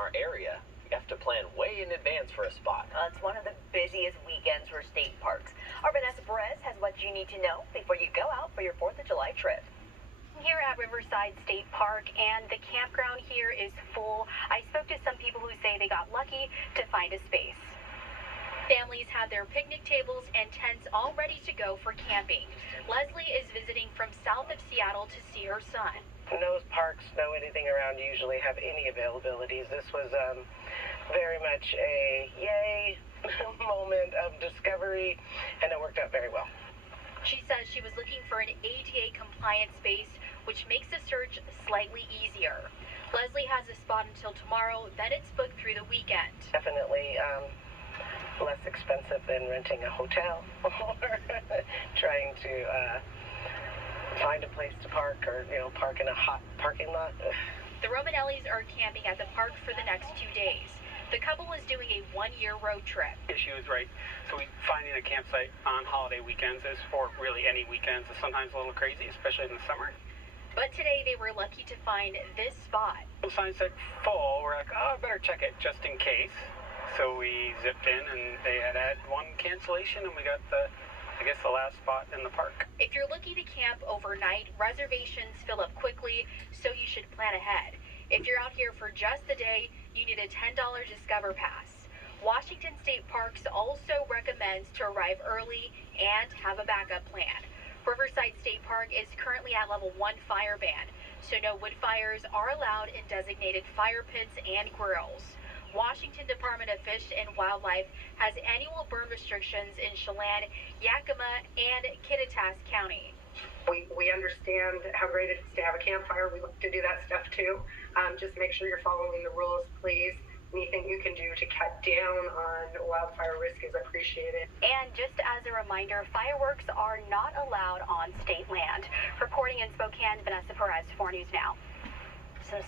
our area, you have to plan way in advance for a spot. It's one of the busiest weekends for state parks. Our Vanessa Perez has what you need to know before you go out for your 4th of July trip. Here at Riverside State Park, and the campground here is full. I spoke to some people who say they got lucky to find a space. Families had their picnic tables and tents all ready to go for camping. Leslie is visiting from south of Seattle to see her son. No parks, no anything around usually have any availabilities. This was very much a yay moment of discovery, and it worked out very well. She says she was looking for an ADA compliant space, which makes the search slightly easier. Leslie has a spot until tomorrow, then it's booked through the weekend. Definitely less expensive than renting a hotel or trying to find a place to park or, park in a hot parking lot. The Romanellis are camping at the park for the next 2 days. The couple is doing a one-year road trip. Issue is right. So finding a campsite on holiday weekends is, or really any weekends, is sometimes a little crazy, especially in the summer. But today they were lucky to find this spot. The sign said full. We're like, oh, I better check it just in case. So we zipped in, and they had one cancellation, and we got the last spot in the park. If you're looking to camp overnight, reservations fill up quickly, so you should plan ahead. If you're out here for just the day, you need a $10 Discover Pass. Washington State Parks also recommends to arrive early and have a backup plan. Riverside State Park is currently at level 1 fire ban, so no wood fires are allowed in designated fire pits and grills. Washington Department of Fish and Wildlife has annual burn restrictions in Chelan, Yakima, and Kittitas County. We understand how great it is to have a campfire. We look to do that stuff too. Just make sure you're following the rules, please. Anything you can do to cut down on wildfire risk is appreciated. And just as a reminder, fireworks are not allowed on state land. Reporting in Spokane, Vanessa Perez, 4 News Now. So